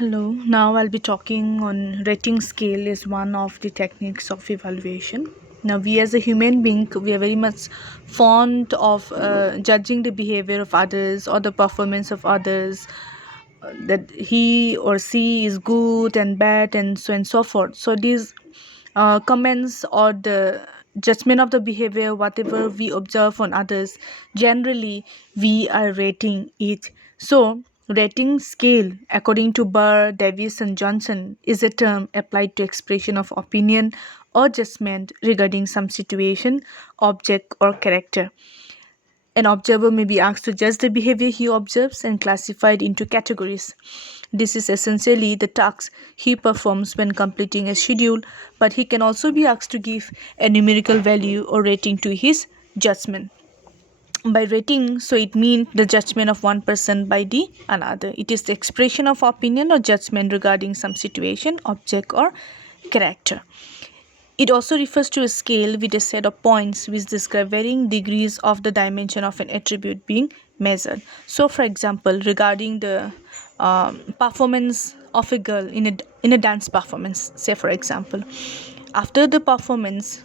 Hello, now I'll be talking on rating scale is one of the techniques of evaluation. Now, we as a human being, we are very much fond of judging the behavior of others or the performance of others, that he or she is good and bad and so forth. So these comments or the judgment of the behavior, whatever we observe on others, generally we are rating it. So rating scale, according to Burr, Davis and Johnson, is a term applied to expression of opinion or judgment regarding some situation, object or character. An observer may be asked to judge the behavior he observes and classified into categories. This is essentially the task he performs when completing a schedule, but he can also be asked to give a numerical value or rating to his judgment. By rating, so it means the judgment of one person by the another. It is the expression of opinion or judgment regarding some situation, object, or character. It also refers to a scale with a set of points which describe varying degrees of the dimension of an attribute being measured. So, for example, regarding the performance of a girl in a dance performance, say for example, after the performance,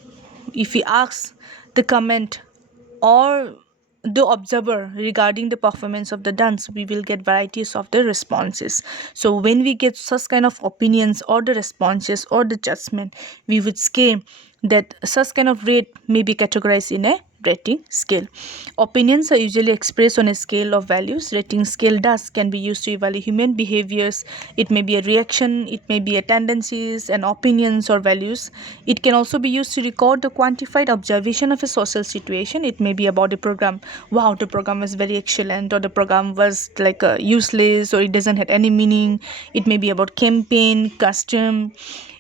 if we ask the comment or the observer regarding the performance of the dance, we will get varieties of the responses. So when we get such kind of opinions or the responses or the judgment, we would say that such kind of rate may be categorized in a rating scale. Opinions are usually expressed on a scale of values. Rating scale thus can be used to evaluate human behaviors. It may be a reaction, it may be a tendencies and opinions or values. It can also be used to record the quantified observation of a social situation. It may be about a program. Wow, the program was very excellent, or the program was like useless, or it doesn't have any meaning. It may be about campaign, custom.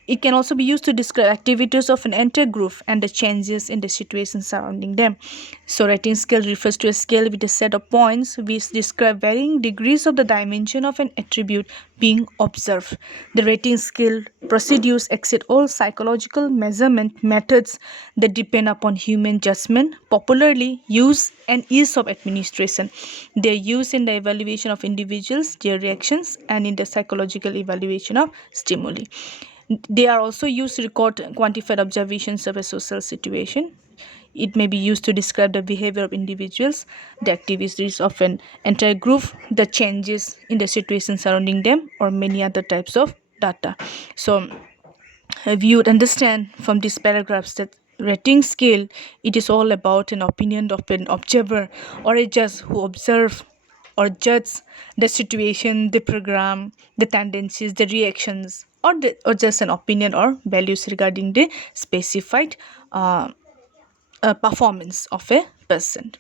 It can also be used to describe activities of an entire group and the changes in the situation surrounding them. So, rating scale refers to a scale with a set of points which describe varying degrees of the dimension of an attribute being observed. The rating scale procedures exceed all psychological measurement methods that depend upon human judgment, popularly use and ease of administration. They are used in the evaluation of individuals, their reactions, and in the psychological evaluation of stimuli. They are also used to record quantified observations of a social situation. It may be used to describe the behavior of individuals, the activities of an entire group, the changes in the situation surrounding them, or many other types of data. So, we would understand from these paragraphs that rating scale, it is all about an opinion of an observer or a judge who observe or judge the situation, the program, the tendencies, the reactions, or just an opinion or values regarding the specified performance of a person.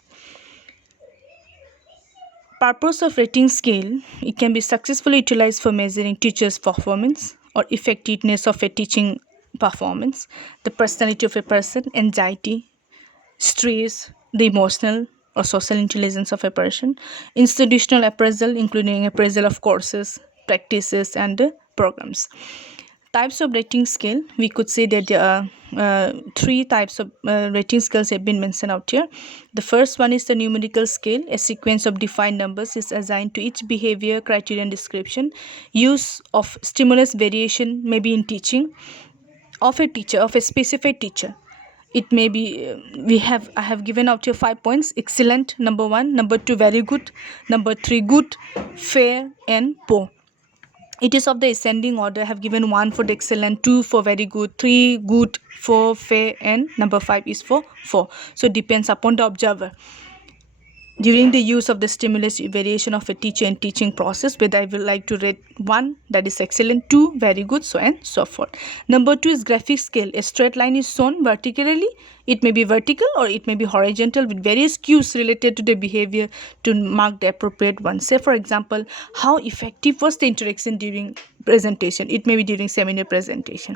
Purpose of rating scale, it can be successfully utilized for measuring teachers' performance or effectiveness of a teaching performance, the personality of a person, anxiety, stress, the emotional or social intelligence of a person, institutional appraisal, including appraisal of courses, practices, and programs. Types of rating scale, we could say that there are three types of rating scales have been mentioned out here. The first one is the numerical scale. A sequence of defined numbers is assigned to each behavior, criterion, description. Use of stimulus variation may be in teaching of a teacher, of a specific teacher. It may be I have given out here 5 points: excellent, number one; number two, very good; number three, good; fair, and poor. It is of the ascending order. I have given 1 for the excellent, 2 for very good, 3 good, 4 fair, and number 5 is for 4. So it depends upon the observer. During the use of the stimulus variation of a teacher and teaching process, whether I will like to rate 1, that is excellent; 2, very good, so and so forth. Number 2 is graphic scale. A straight line is shown vertically. It may be vertical or it may be horizontal with various cues related to the behavior to mark the appropriate one. Say for example, how effective was the interaction during presentation? It may be during seminar presentation.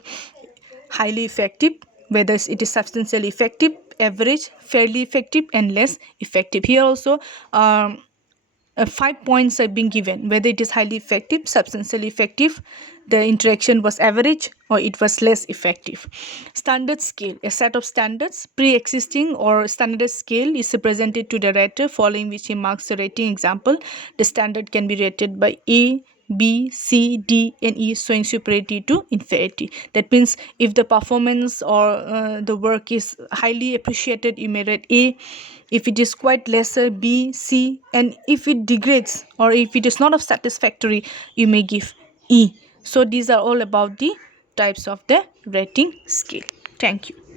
Highly effective, whether it is substantially effective, average, fairly effective, and less effective. Here also 5 points are being given, whether it is highly effective, substantially effective, the interaction was average, or it was less effective. Standard scale, a set of standards pre-existing or standardized scale is presented to the rater, following which he marks the rating. Example, the standard can be rated by A, B, C, D, and E, showing superiority to inferiority. That means if the performance or the work is highly appreciated, you may rate A. If it is quite lesser, B, C, and if it degrades or if it is not of satisfactory, you may give E. So these are all about the types of the rating scale. Thank you.